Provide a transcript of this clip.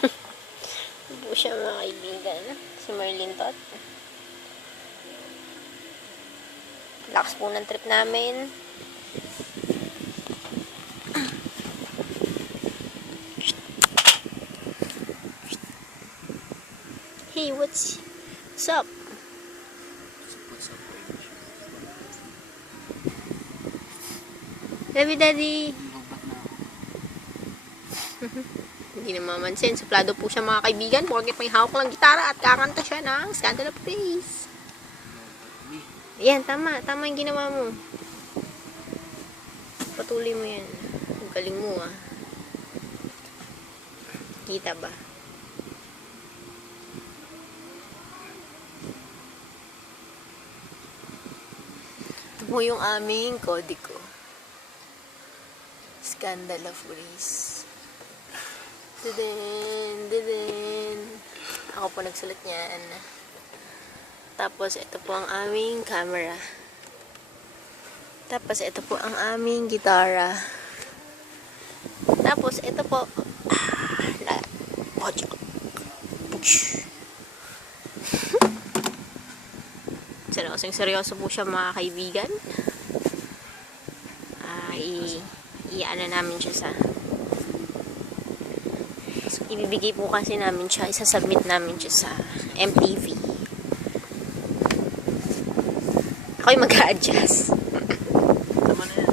Ito po siya mga kaibigan. Si Merlin Tot. Lakas po ng trip namin. Hey, what's up? Daddy. Hindi na mamansin. Suplado po siya mga kaibigan. Porkit may hawak lang gitara at kakanta siya ng Scandal of Praise. Yan, tama. Tama yung ginawa mo. Patuloy mo yan. Ang galing mo ah. Kita ba? Ito po yung aming kodiko. Scandal of Praise. Didin. Ako po nagsulat niyan. Tapos, ito po ang aming camera. Tapos, ito po ang aming gitara. Tapos, ito po. Seryoso po siya mga kaibigan. Iano namin siya sa ibibigay po kasi namin siya, isasubmit namin siya sa MTV. Ako'y mag-a-adjust. Tama na yan.